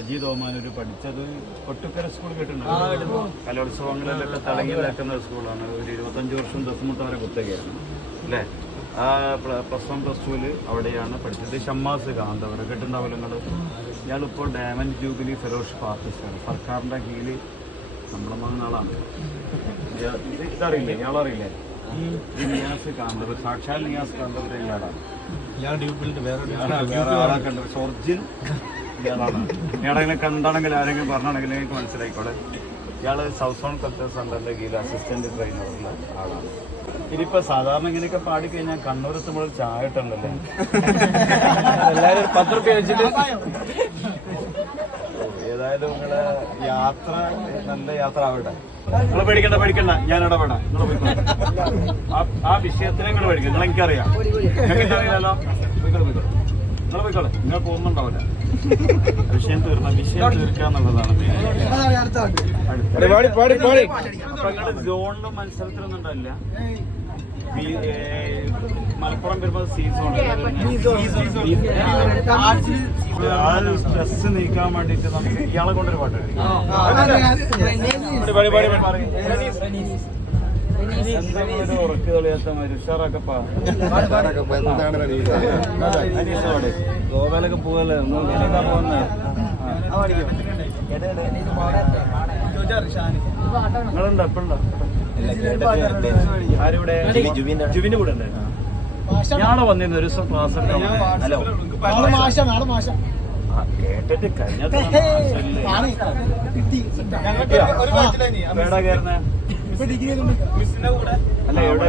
മജീദ് ഓമാനൂർ പഠിച്ചത് കൊട്ടുക്കര സ്കൂൾ കേട്ടിട്ടുണ്ട്. കലോത്സവങ്ങളിലൊക്കെ തിളങ്ങി നിൽക്കുന്ന ഒരു സ്കൂളാണ്. ഒരു 25 വർഷം ദസമുത്താരെ കുത്തകയായിരുന്നു അല്ലേ. ആ +1 +2 അവിടെയാണ് പഠിച്ചത്. ഷമ്മാസ് കാന്തവർ കേട്ടിട്ടുണ്ടാവില്ല നിങ്ങൾ. ഇയാളിപ്പോൾ ഡയമണ്ട് ജൂബിലി ഫെലോഷിപ്പ് ആർട്ടിസ്റ്റാണ്. സർക്കാരിൻ്റെ കീഴിൽ നമ്മളെ മകനാളാണ്. ഇതറിയില്ലേ, ഇയാളറിയില്ലേ? ഈ നിയാസ് കാന്തവർ, സാക്ഷാൽ നിയാസ് കാന്തവർ ഇയാളാണ്. ഒറിജിൻ ഇയാളാണ്. ഇയാളെങ്ങനെ കണ്ടാണെങ്കിൽ ആരെങ്കിലും പറഞ്ഞാണെങ്കിൽ എനിക്ക് മനസ്സിലായിക്കോളെ. ഇയാൾ സൗത്ത് സോൺ കൾച്ചർ സെൻ്ററിൻ്റെ കീഴിൽ അസിസ്റ്റൻറ്റ് ട്രെയിനറുള്ള ആളാണ്. ഇതിപ്പോൾ സാധാരണ ഇങ്ങനെയൊക്കെ പാടിക്കഴിഞ്ഞാൽ കണ്ണൂരെത്തുമ്പോൾ ചായ ഇട്ടുണ്ടല്ലേ, എല്ലാവരും 10 രൂപ വെച്ചിട്ട്. ഏതായാലും നിങ്ങളെ യാത്ര നല്ല യാത്ര ആവട്ടെ. നിങ്ങൾ പേടിക്കണ്ട, ഞാൻ ഇടപെടാം. നിങ്ങൾ ആ വിഷയത്തിനെ നിങ്ങൾ പേടിക്കണം. നിങ്ങൾ എനിക്കറിയാം, എനിക്കറിയില്ലല്ലോ. നിങ്ങൾ പോയിക്കോളെ, നിങ്ങൾ പോകുന്നുണ്ടാവില്ല. വിഷയം തീർക്കാന്നുള്ളതാണ്. അപ്പൊ നിങ്ങള് സോണിലും മത്സരത്തിലൊന്നും ഉണ്ടല്ല. മലപ്പുറം വരുമ്പോൾ സ്ട്രെസ് നീക്കാൻ വേണ്ടിട്ട് നമുക്ക് ഇയാളെ കൊണ്ടൊരു പാട്ട് ഉറക്ക് കളിയാത്ത മാതിരി ഉഷാറൊക്കെ ഗോവയിലൊക്കെ പോകല്ലേ പോകുന്നത്. നിങ്ങളുണ്ടോ എപ്പോഴുണ്ടോ? ആരിവിടെ ജുവിന്റെ കൂടെ ഉണ്ടായിരുന്നു. ഞാളെ വന്നിരുന്നു ഒരു ദിവസം ക്ലാസ് ഒക്കെ. ഹലോ കേട്ടിട്ട് കഴിഞ്ഞ കയറുന്ന അല്ല എവിടെ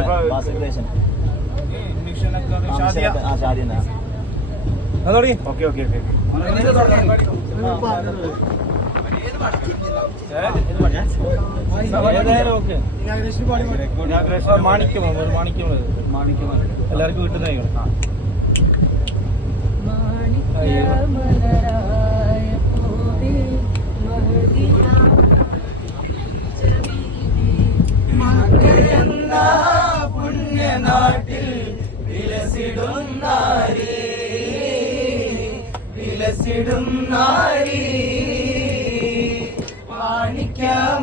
ഓക്കെ ഓക്കെ ഓക്കെ മാണിക്യം എല്ലാവർക്കും കിട്ടുന്ന പുണ്യനാട്ടിൽ വിലസിടും നാരി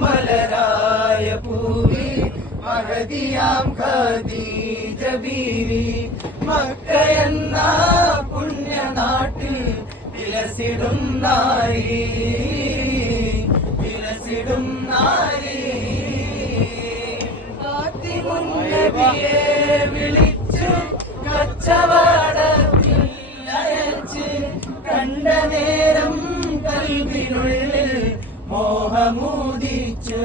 മാണിക്യമലരായ പൂവി മഹദിയാം ഖദീജ ബീവി മക്കയെന്ന പുണ്യനാട്ടിൽ വിലസിടും നാരി ഫാത്തിമുന്നബിയെ വിളിച്ചു കച്ചവടത്തിൽ അയച്ച് കണ്ട നേരം കൽവിനുള്ളിൽ മോഹമൂദിച്ചു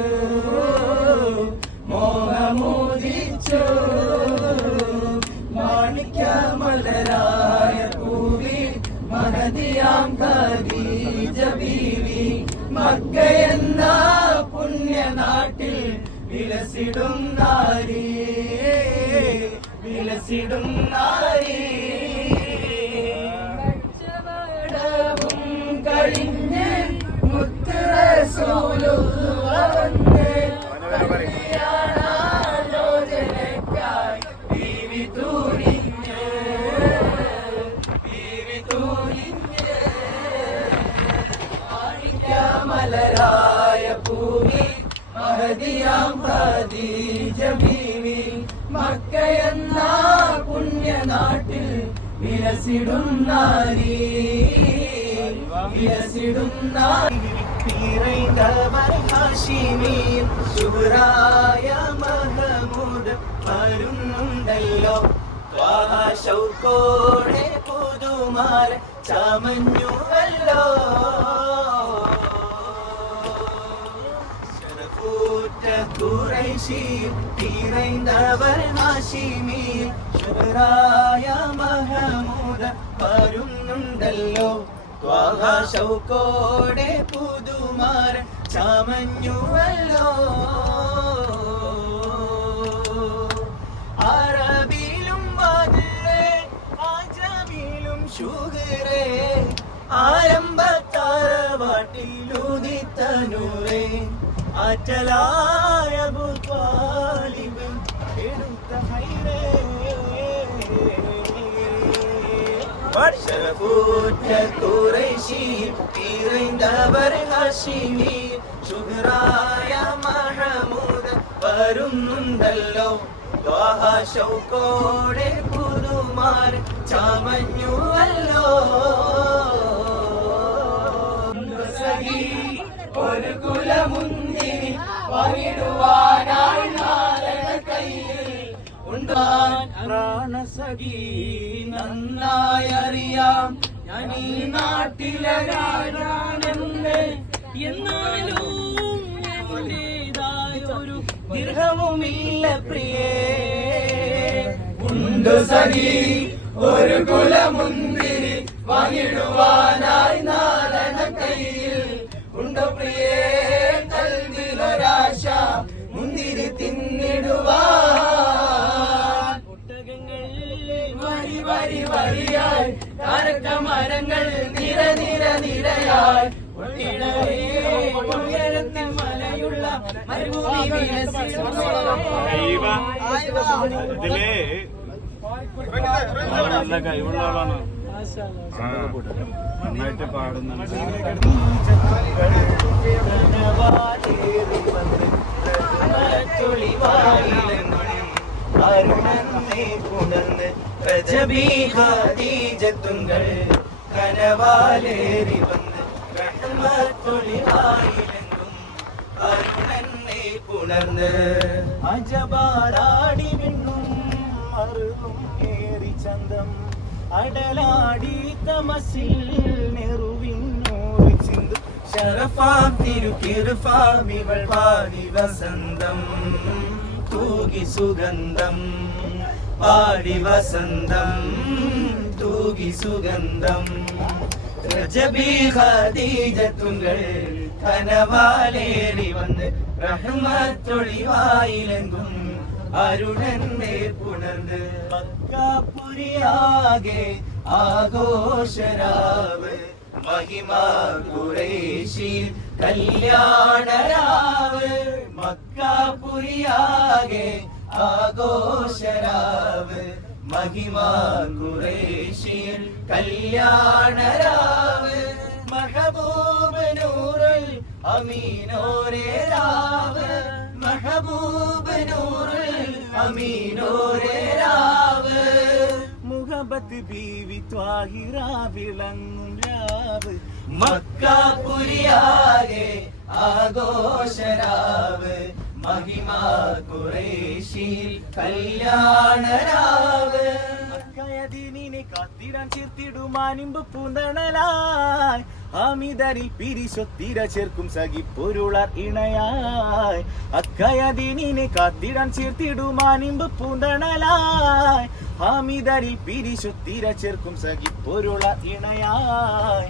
മാണിക്യമലരായ പൂവി മഹദിയാം ഖദീജ ബീവി മക്കയെന്ന പുണ്യനാട്ടിൽ വിലസിടും നാരി കച്ചവടവും കഴിഞ്ഞ് മുത്ത് റസൂലുള്ളാഹ് വന്ന് കല്യാണാലോചനയ്ക്കായി ബീവി തൂരിഞ്ഞ് മാണിക്യമലരായ പൂവി മഹദിയാം ഖദീജ ബീവി മക്കയെന്ന പുണ്യനാട്ടിൽ വിലസിടും നാരി ശുഹ്റായ മഹമൂദ് വരുന്നുണ്ടല്ലോ. ഷൗക്കോടെ പുതുമാര ചമഞ്ഞുവല്ലോ. ഖുറൈശിയിൽ തിരൈന്തവർ ഹാശിമിയിൽ ശുഹ്റായ മഹമൂദ് വരുന്നുണ്ടല്ലോ. ത്വാഹ ഷൗക്കോടെ പുതുമാര ചമഞ്ഞുവല്ലോ. അറബിയിലും ബദ്റേ അജമിയിലും ശുഹ്റേ ആരംഭത്താരവാട്ടിലുദിത്തനൂറേ ആറ്റലായ അബൂ ത്വാലിബ് എടുത്ത ഹൈറേ ஷரபூற்ற குறைஷி இறைந்தவர் ஹாஷிமி ശുഹ്റായ മഹമൂദ് വരുന്നുണ്ടല്ലോ ത്വാഹ ശൗക്കോടെ പുതുമാർ ചമഞ്ഞുവല്ലോ ഒരു കുലമുന്തിരി പങ്കിടുവാനായി നാരണ കയ്യിൽ ഉണ്ടാൻ പ്രാണസഖി നന്നായി അറിയാം ഞാൻ ഈ നാട്ടിലെ രാജാണെന്ന് എന്നാലും ഒരു ദീർഘവുമില്ല പ്രിയേ ഉണ്ട് സഖി ഒരു കുലമുന്തിരി വാങ്ങിടുവാനായി നാരണ കയ്യിൽ ഉണ്ട് പ്രിയേ കൽവിലൊരാശ മുന്തിരി തിന്നിടുവാൻ ഒട്ടകങ്ങൾ വരി വരി വരിയായി കാരക്കമരങ്ങൾ നിര നിര നിരയായി ഉയരത്തിൽ മലയുള്ള മരുഭൂമി ഇതില് നല്ല കഴിവുള്ള ആളാണ്, നന്നായിട്ട് പാടുന്നുണ്ട്. കനവാലേറി വന്ന് റഹ്മത്തൊളിവായിലെങ്കും അരുണനെ പുണർന്ന് അജബാറാടി വിണ്ണും മറുകും ഏറി ചന്തം അടലാടി തമസിൽ നെറുവിന്നൂറി ചിന്തു ശരഫാം തിരുക്കിർഫാമിവൾ പാടി വസന്തം തൂകി സുഗന്ധം പാടി വസന്തം തൂകി സുഗന്ധം രജബി ഖദീജത്തുകൾ കനവാലേറി വന്ന് റഹ്മത്തൊളിവായിലെങ്കും അരുണന്റെ പുണർന്ന് മക്കാപുരിയാകെ ആഘോഷരാവ് മഹിമ ഖുറൈശിൽ കല്യാണരാവ് മക്കാപുരിയാകെ ആഘോഷരാവ് മഹിമ ഖുറൈശിൽ കല്യാണരാവ് മഹബൂബ് നൂറുൽ അമീനോരേ രാവ് മഹബൂബ് നൂറുൽ അമീനോരേ രാവ് മുഹബത്ത് ബീവി ത്വാഹിറ വിളങ്ങും രാവ് മക്കാപുരിയാകെ ആഘോഷരാവ് മഹിമ ഖുറൈശിൽ കല്യാണരാവ് മക്കയദീനിനെ കാത്തിടാൻ ചേർത്തിടുമാനിമ്പ് പൂന്തണലായി അമിതരിൽ പിരിശൊത്തിര ചേർക്കും സഖിപ്പൊരുളർ ഇണയായി അക്കയദീനിനെ കാത്തിടാൻ ചേർത്തിടുമാനിമ്പ് പൂന്തണലായി അമിതരിൽ പിരിശൊത്തിര ചേർക്കും സഖിപ്പൊരുളർ ഇണയായി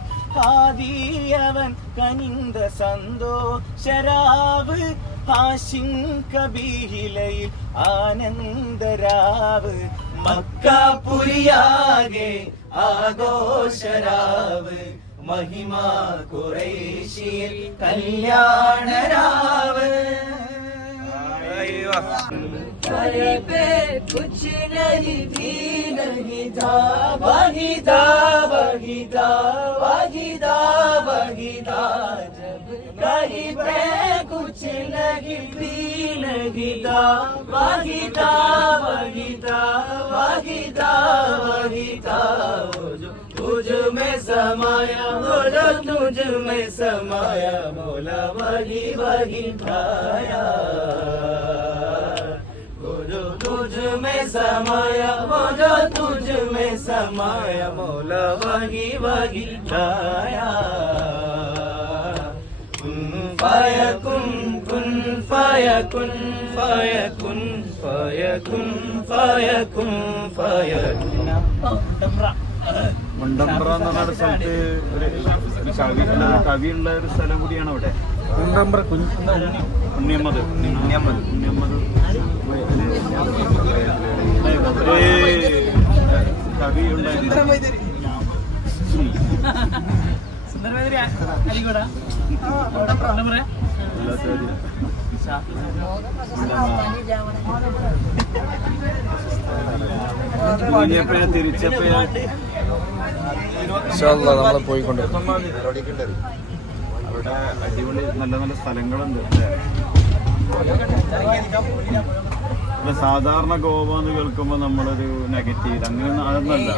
ആദിയവൻ കനിന്ത സന്തോഷരാവ് ഹാഷിം കബീഹിലയിൽ ആനന്ദരാവ് മക്കാപുരിയാകെ ആഘോഷരാവ് മഹിമ ഖുറൈശിൽ കല്യാണരാവ് करे पे कुछ नहीं भी नहीं था वही था वही था वही था वही था जब कहीं पे कुछ नहीं भी नहीं था वही था वही था वही था वही था जो तुझ में समाया बोलो तुझ में समाया बोला वही वही थाया तुझ में समाया वो जो तुझ में समाया मौला वही वही छाया कुन फायकुन कुन फायकुन फायकुन फायकुन फायकुन फायकुन മുണ്ടമ്പ്ര എന്ന് പറഞ്ഞ സ്ഥലത്ത് ഒരു കവിയുള്ള ഒരു സ്ഥലം കൂടിയാണ് അവിടെ. മുണ്ടമ്പ്ര ഉണ്ണിയമ്മദ് കവി ഉണ്ടായിരുന്നു. തിരിച്ചപ്പോഴാ നമ്മൾ പോയിക്കൊണ്ട് അവിടെ അടിപൊളി നല്ല നല്ല സ്ഥലങ്ങളുണ്ട് അല്ലേ? അല്ല, സാധാരണ ഗോവ എന്ന് കേൾക്കുമ്പോൾ നമ്മളൊരു നെഗറ്റീവ് അങ്ങനെ അതൊന്നല്ല.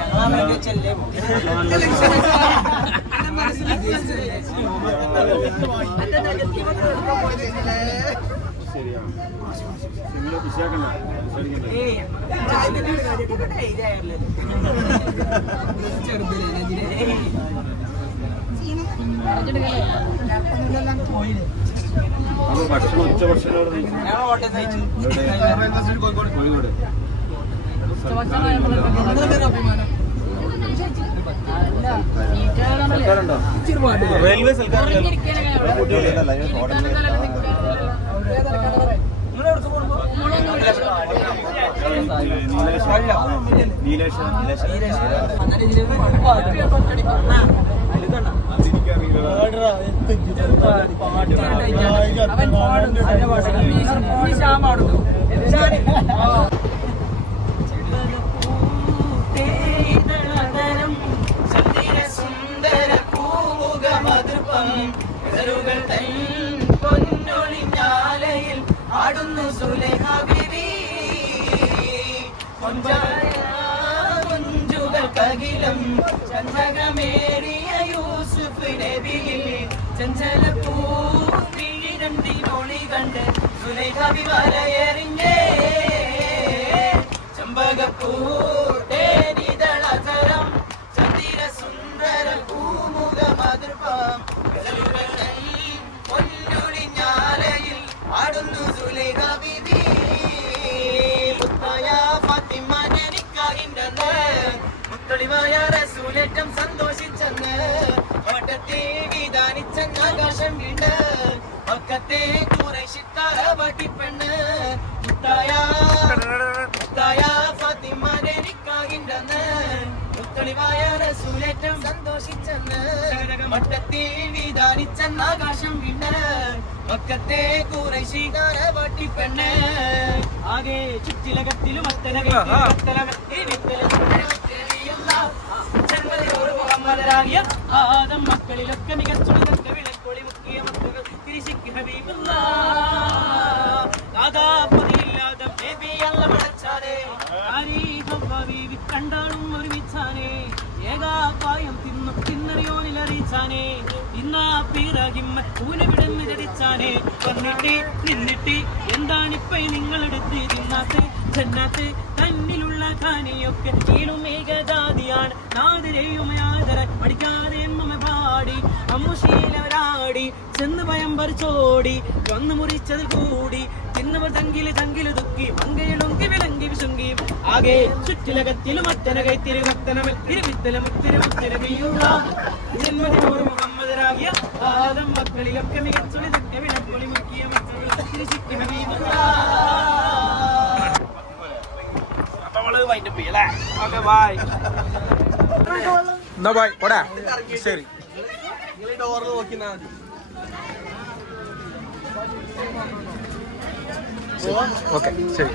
ശരിയാണ്. നിങ്ങൾ വിശാഖണ്ട അപ്പൊ ഭക്ഷണം ഉച്ചഭക്ഷണം കോഴിക്കോട് റെയിൽവേ സൽക്കാരം പൊന്നൊളിഞ്ഞാലയിൽ ആടുന്നു സുലേഖ ബീവി കൊഞ്ചുകൾക്കകിലം ചന്ദ്രകമേറിയ യൂസുഫ് നബിയിൽ ചഞ്ചലപ്പൂരണ്ടി കണ്ട് സുലേഖ വിവരയെറിഞ്ഞേ ചമ്പകപ്പൂട്ടേനിതളതരം ചന്ദിര സുന്ദര പൂമുഖ മധുർപ്പം പൊന്നൊളിഞ്ഞാലയിൽ ആടുന്നു സുലേഖ ബീവി മുത്തായ ഫാത്തിമ നിക്കാഹിന്റെന്ന് മുത്തളിവായ റസൂലേറ്റം സന്തോഷിച്ചെന്ന് വട്ടത്തെ വിധാനിച്ചെന്ന് ആകാശം വീണ്ട് മക്കത്തെ കുറേശിത്താറ വാട്ടിപ്പെണ്ണ് മുത്തായ ഫാത്തിമ നിക്കാഹിന്റെന്ന് മുത്തളിവായ റസൂലേറ്റം സന്തോഷിച്ചെന്ന് മട്ടത്തെ വിധാനിച്ചെന്ന് ആകാശം വീണ്ട് മക്കത്തെ കുറേശിക്കാര വാട്ടിപ്പെണ്ണ് ആകെ ചുറ്റിലകത്തിലും ജന്മദിനോട് ആദം മക്കളിലൊക്കെ മികച്ചുള്ള വിളക്കൊളി മുക്കിയ മക്കൾ തിരിശിക്ക് ഹബീബുള്ള ആദാപതിയില്ലാതെ ബേബി അല്ല മടച്ചാലേ ആരീഹബീവി കണ്ടാളും ഒരുമിച്ചാനേ ഏകാപായം തിന്നറിയോനിലറിയിച്ചാനേ ഇന്നാ പീറഹിമ്മ ഊനവിടന്ന് ചരിച്ചാനേ വന്നിട്ട് നിന്നിട്ട് എന്താണിപ്പ നിങ്ങളെടുത്ത് തിന്നാത്ത് ജന്നാത്ത് തന്നിലുള്ള ഖാനിയൊക്കെ ഈലും ഏകജാതിയാണ് നാദിരെയും യാതര പഠിക്കാതെ എമ്മ പാടി അമ്മുശീലവരാടി ചെന്ന് ഭയം പറിച്ചോടി വന്നു മുറിച്ചതിൽ കൂടി തിന്നവർ തങ്കില് ദുഃഖി മങ്കയിലൊങ്കി വിളങ്കി വിശുങ്കി ആകെ ചുറ്റിലകത്തിലും അത്തന കൈത്തിരി ഭക്തനമൽ തിരുവിത്തലമുത്തിരമുത്തിരവിയുള്ള ജന്മദിനോട് മുഹമ്മദരാകിയ ആദം മക്കളിലൊക്കെ മികച്ചുളിതൊക്കെ വിളക്കൊളി മുക്കിയ മക്കൾ തിരിച്ചിക്ക് ഹബീബുള്ള എന്നാ ബൈ പോടാ ശരി ഡോറിൽ നോക്കിനാ മതി ഓക്കെ ശരി